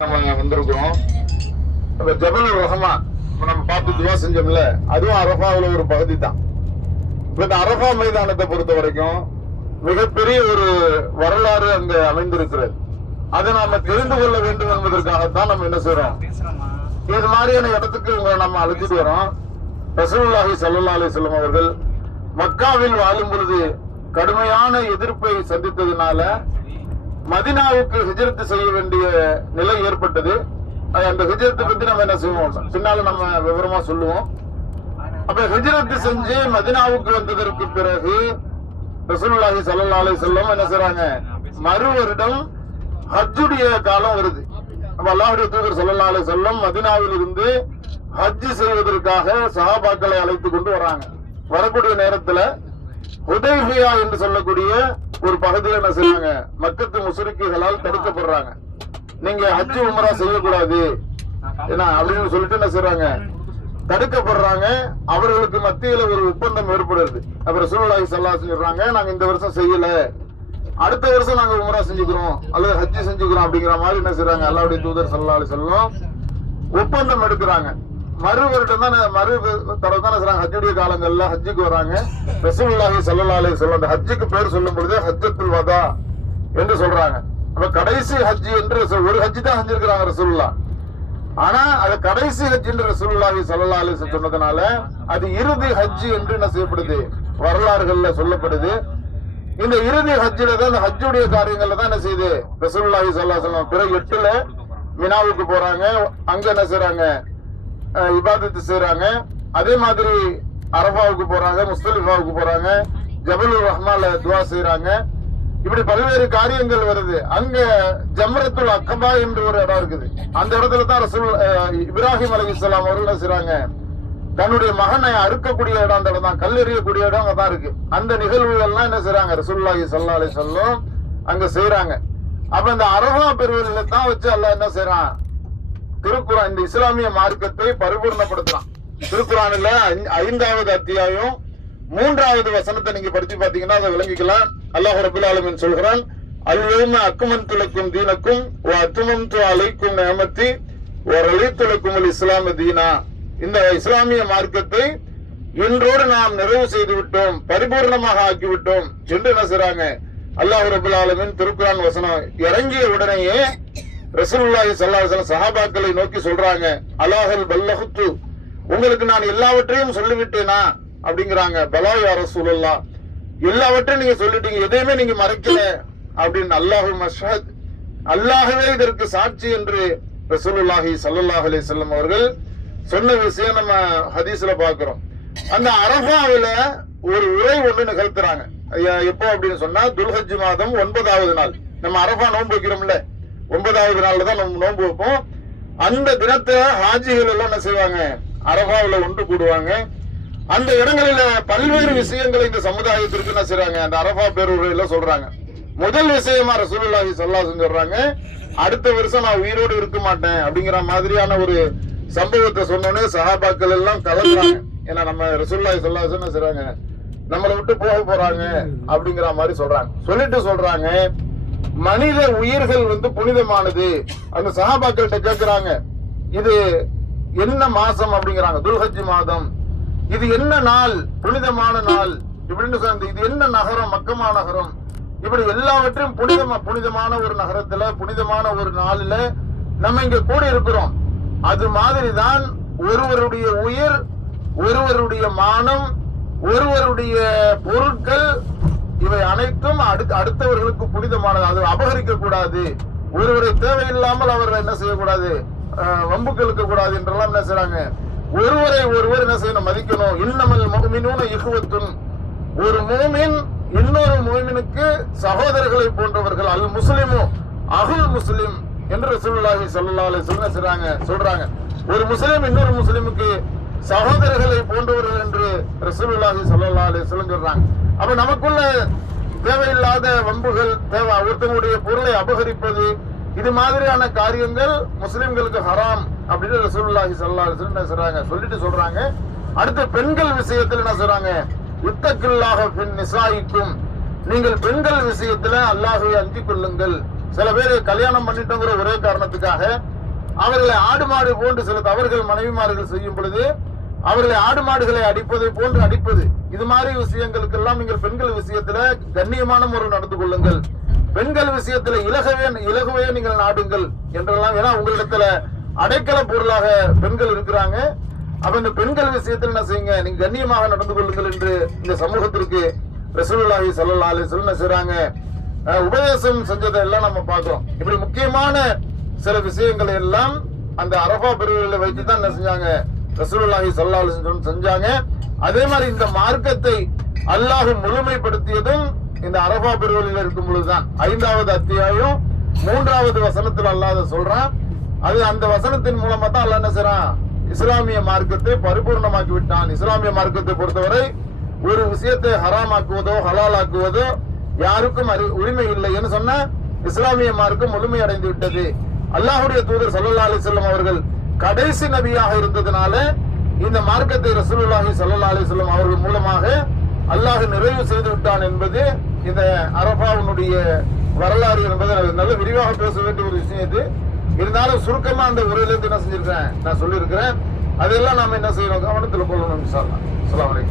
நம்ம வந்திருக்கிறோம் அந்த ஜபல் ரஹமா இப்ப நம்ம பார்த்து துவா செஞ்சோம்ல அதுவும் அரபாவுல ஒரு பகுதி தான் இந்த அரபா மைதானத்தை பொறுத்த வரைக்கும் மிகப்பெரிய ஒரு வரலாறு அங்க அமைந்திருக்கிறது. அதை நாம தெரிந்து கொள்ள வேண்டும் என்பதற்காகத்தான் நம்ம என்ன செய்றோம்? இது மாதிரியான இடத்துக்கு உங்களை நம்ம அழைச்சிட்டு வரோம். ரசூலுல்லாஹி ஸல்லல்லாஹு அலைஹி வஸல்லம் அவர்கள் மக்காவில் வாழும் பொழுது கடுமையான எதிர்ப்பை சந்தித்ததுனால மதினாவுக்கு ஹிஜரத்து செய்ய வேண்டிய நிலை ஏற்பட்டது. அந்த ஹிஜரத்தை பத்தி நம்ம என்ன செய்வோம்? பின்னால நம்ம விவரமா சொல்லுவோம். அப்ப ஹிஜரத்து செஞ்சு மதினாவுக்கு வந்ததற்கு பிறகு ரசூலுல்லாஹி ஸல்லல்லாஹு அலைஹி வஸல்லம் என்ன செய்றாங்க? மறு வருடம் ஹஜ்ஜுடைய காலம் வருது. அப்ப அல்லாஹுடைய தூதர் ஸல்லல்லாஹு அலைஹி வஸல்லம் மதீனாவில் இருந்து ஹஜ் செய்வதற்காக சஹாபாக்களை அழைத்து கொண்டு வராங்க. வரக்கூடிய நேரத்துல ஹுதைபியா என்று சொல்லக்கூடிய ஒரு பகுதியில் என்ன செய்றாங்க? மக்கத்து முஸ்லிக்குகளால் தடுக்கப்படுறாங்க. நீங்க ஹஜ் உமரா செய்யக்கூடாது. என்ன அப்படின்னு சொல்லிட்டு என்ன செய்றாங்க? தடுக்கப்படுறாங்க. அவர்களுக்கு மத்தியில ஒரு ஒப்பந்தம் ஏற்படுறது அப்புறம் சூழலாகி செல்லா சொல்லிடுறாங்க நாங்க இந்த வருஷம் செய்யல. அடுத்த வருஷம் நாங்க உமரா செஞ்சுக்கிறோம். அல்லது ஹஜ் செஞ்சுக்கிறோம் அப்படிங்கிற மாதிரி என்ன செய்யறாங்க அல்லாவுடைய தூதர் சல்லா செல்லும் ஒப்பந்தம் எடுக்கிறாங்க. மறு வருடம் தானே மறு தடவை தானே செய்றாங்க ஹஜ்ஜுடைய காலங்கள்ல ஹஜ்ஜுக்கு வராங்க. ரசூல்லாஹி ஸல்லல்லாஹு சொல்ல அந்த ஹஜ்ஜுக்கு பேர் சொல்லும் பொழுது ஹஜ்ஜத்துல் வதா என்று சொல்றாங்க. அப்ப கடைசி ஹஜ்ஜி என்று ஒரு ஹஜ்ஜி தான் செஞ்சிருக்கிறாங்க ரசூல்லா ஆனா அது கடைசி ஹஜ் என்று ரசூல்லாஹி சல்லா அலி சொன்னதுனால அது இறுதி ஹஜ்ஜி என்று என்ன செய்யப்படுது? வரலாறுகள்ல சொல்லப்படுது. இந்த இறுதி ஹஜ்ஜில தான் இந்த ஹஜ்ஜுடைய காரியங்கள்ல தான் என்ன செய்யுது? ரசூல்லாஹி சல்லா அலைஹி பிற எட்டுல மினாவுக்கு போறாங்க. அங்க என்ன செய்யறாங்க இபாதத்து செய்யறாங்க அதே மாதிரி அரபாவுக்கு போறாங்க முஸ்தலிஃபாவுக்கு போறாங்க. ஜபலுர் ரஹ்மால துவா செய்யறாங்க இப்படி பல்வேறு காரியங்கள் வருது. அங்க ஜம்ரத்துல் அக்கபா என்று ஒரு இடம் இருக்குது. அந்த இடத்துல தான் ரசூல் இப்ராஹிம் இப்ராஹிம் இஸ்லாம் அவர்கள் செய்யறாங்க தன்னுடைய மகனை அறுக்கக்கூடிய இடம் அந்த இடம் தான். கல்லெறியக்கூடிய இடம் அங்க தான் இருக்கு. அந்த நிகழ்வுகள்லாம் என்ன செய்யறாங்க ரசூல்லாஹி சல்லா அலி சொல்லும் அங்க செய்யறாங்க அப்ப இந்த அரபா பெருவில தான் வச்சு எல்லாம் என்ன செய்யறான் திருக்குறான் இந்த இஸ்லாமிய மார்க்கத்தை பரிபூர்ணப்படுத்தலாம். திருக்குறானில் ஐந்தாவது அத்தியாயம் மூன்றாவது வசனத்தை நீங்க படிச்சு பாத்தீங்கன்னா அதை விளங்கிக்கலாம். அல்லாஹ் ரபுல் ஆலமின் சொல்கிறான் அல்யோம அக்குமன் தீனக்கும் ஓ அத்துமம் அலைக்கும் நேமத்தி ஒரு அழித்துலக்கும் இஸ்லாம தீனா. இந்த இஸ்லாமிய மார்க்கத்தை இன்றோடு நாம் நிறைவு செய்து விட்டோம் பரிபூர்ணமாக ஆக்கிவிட்டோம் என்று என்ன செய்றாங்க? அல்லாஹ் ரபுல் ஆலமின் திருக்குறான் வசனம் இறங்கிய உடனேயே ரசூலுல்லாஹி சல்லாஹ் சஹாபாக்களை நோக்கி சொல்றாங்க அலாஹல் பல்லஹுத்து உங்களுக்கு நான் எல்லாவற்றையும் சொல்லிவிட்டேனா? அப்படிங்கிறாங்க. பலாயா ரசூலுல்லா எல்லாவற்றையும் நீங்க சொல்லிட்டீங்க எதையுமே நீங்க மறைக்கல. அப்படின்னு அல்லாஹு மஷத் அல்லாஹவே இதற்கு சாட்சி என்று ரசூலுல்லாஹி சல்லாஹ் அலி செல்லம் அவர்கள் சொன்ன விஷயம் நம்ம ஹதீஸ்ல பாக்குறோம் அந்த அரபாவில ஒரு உரை ஒண்ணு நிகழ்த்துறாங்க. ஐயா, எப்போ அப்படின்னு சொன்னா துல்ஹஜ் மாதம் ஒன்பதாவது நாள். நம்ம அரபா நோன்பு வைக்கிறோம்ல. ஒன்பதாவது நாள்ல தான் நம்ம நோன்பு வைப்போம். அந்த தினத்தை ஹாஜிகள் எல்லாம் என்ன செய்வாங்க? அரபாவில் ஒன்று கூடுவாங்க. அந்த இடங்களில பல்வேறு விஷயங்களை இந்த சமுதாயத்திற்கு என்ன செய்றாங்க? அந்த அரபா பேரூரையில சொல்றாங்க. முதல் விஷயமா ரசூலுல்லாஹி ஸல்லல்லாஹு சொல்றாங்க அடுத்த வருஷம் நான் உயிரோடு இருக்க மாட்டேன் அப்படிங்கிற மாதிரியான ஒரு சம்பவத்தை சொன்னோன்னே சஹாபாக்கள் எல்லாம் கலந்துறாங்க ஏன்னா நம்ம ரசூல்லாஹி சொல்லாசுன்னு செய்றாங்க? நம்மளை விட்டு போக போறாங்க அப்படிங்கிற மாதிரி சொல்றாங்க. சொல்லிட்டு சொல்றாங்க மனித உயிர்கள் வந்து புனிதமானது. அந்த சகாபாக்கள்கிட்ட கேட்கிறாங்க இது என்ன மாசம் அப்படிங்கிறாங்க. துல்ஹஜி மாதம். இது என்ன நாள்? புனிதமான நாள். இப்படின்னு சொன்ன இது என்ன நகரம்? மக்கமா நகரம்? இப்படி எல்லாவற்றையும் புனிதமா புனிதமான ஒரு நகரத்துல புனிதமான ஒரு நாளில நம்ம இங்க கூட இருக்கிறோம் அது மாதிரிதான் ஒருவருடைய உயிர் ஒருவருடைய மானம் ஒருவருடைய பொருட்கள் இவை அனைத்தும் அடுத்தவர்களுக்கு புனிதமானது. அது அபகரிக்க கூடாது ஒருவரை தேவையில்லாமல் அவர் என்ன செய்யக்கூடாது? வம்புக்கு இழுக்க கூடாது என்றெல்லாம் என்ன செய்றாங்க? ஒருவரை ஒருவர் என்ன செய்யணும்? மதிக்கணும். இன்னமல் முகமினூன இகுவத்தும் ஒரு மூமின் இன்னொரு மூமினுக்கு சகோதரர்களை போன்றவர்கள் அல் முஸ்லிமோ அகுல் முஸ்லிம் என்று ரசூலுல்லாஹி ஸல்லல்லாஹு அலைஹி வஸல்லம் சொல்றாங்க சொல்றாங்க. ஒரு முஸ்லிம் இன்னொரு முஸ்லிமுக்கு சகோதரர்களை போன்றவர்கள் என்று ரசூலுல்லாஹி ஸல்லல்லாஹு அலைஹி வஸல்லம் சொல்றாங்க. அப்ப நமக்குள்ள தேவையில்லாத வம்புகள் தேவை ஒருத்தனுடைய பொருளை அபகரிப்பது இது மாதிரியான காரியங்கள் முஸ்லிம்களுக்கு ஹராம் அப்படின்னு ரசூல்லாஹி சல்லா என்ன சொல்றாங்க? சொல்லிட்டு சொல்றாங்க. அடுத்து பெண்கள் விஷயத்தில் என்ன சொல்றாங்க? யுத்தக்கில்லாக பின் நிசாயிக்கும். நீங்கள் பெண்கள் விஷயத்துல அல்லாஹை அஞ்சிக் கொள்ளுங்கள். சில பேர் கல்யாணம் பண்ணிட்டோங்கிற ஒரே காரணத்துக்காக அவர்களை ஆடு மாடு போன்று சில தவறுகள் மனைவிமார்கள் செய்யும் பொழுது அவர்களை ஆடு மாடுகளை அடிப்பது போன்று அடிப்பது. இது மாதிரி விஷயங்களுக்கெல்லாம் நீங்கள் பெண்கள் விஷயத்துல கண்ணியமான முறை நடந்து கொள்ளுங்கள். பெண்கள் விஷயத்துல இலகவே இலகுவே நீங்கள் நாடுங்கள் என்றெல்லாம் ஏன்னா உங்களிடத்துல அடைக்கல பொருளாக பெண்கள் இருக்கிறாங்க. அப்ப இந்த பெண்கள் விஷயத்தில் என்ன செய்யுங்க? நீங்க கண்ணியமாக நடந்து கொள்ளுங்கள் என்று இந்த சமூகத்திற்கு ரசூலுல்லாஹி ஸல்லல்லாஹு அலைஹி என்ன செய்றாங்க? உபதேசம் செஞ்சதை எல்லாம் நம்ம பார்க்கிறோம். இப்படி முக்கியமான சில விஷயங்களை எல்லாம் அந்த அரபா பிரிவுகளை வைத்து தான் என்ன செஞ்சாங்க? ரசூலுல்லாஹி சல்லாஹ் செஞ்சாங்க. அதே மாதிரி இந்த மார்க்கத்தை அல்லாஹ் முழுமைப்படுத்தியதும் இந்த அரபா பிரிவுகளில் இருக்கும் பொழுதுதான். ஐந்தாவது அத்தியாயம் மூன்றாவது வசனத்தில் அல்லாத சொல்றான். அது அந்த வசனத்தின் மூலமா தான் அல்ல என்ன செய்றான்? இஸ்லாமிய மார்க்கத்தை பரிபூர்ணமாக்கி விட்டான். இஸ்லாமிய மார்க்கத்தை பொறுத்தவரை ஒரு விஷயத்தை ஹராமாக்குவதோ ஹலாலாக்குவதோ யாருக்கும் அறி உரிமை இல்லைன்னு சொன்னா இஸ்லாமிய மார்க்கம் முழுமை அடைந்து விட்டது. அல்லாஹுடைய தூதர் சல்லா அலைஹி அவர்கள் கடைசி நபியாக இருந்ததுனால இந்த மார்க்கத்தை ரசூலுல்லாஹி சல்லா அலைஹி அவர்கள் மூலமாக அல்லாஹ் நிறைவு செய்து விட்டான் என்பது இந்த அரபாவுடைய வரலாறு என்பதை நல்ல விரிவாக பேச வேண்டிய ஒரு விஷயம் இது. இருந்தாலும் சுருக்கமா அந்த உரையிலிருந்து என்ன செஞ்சிருக்கேன் நான் சொல்லியிருக்கிறேன். அதெல்லாம் நாம என்ன செய்யணும்? கவனத்தில் கொள்ளணும் சார் அலாம் அஸ்ஸலாமு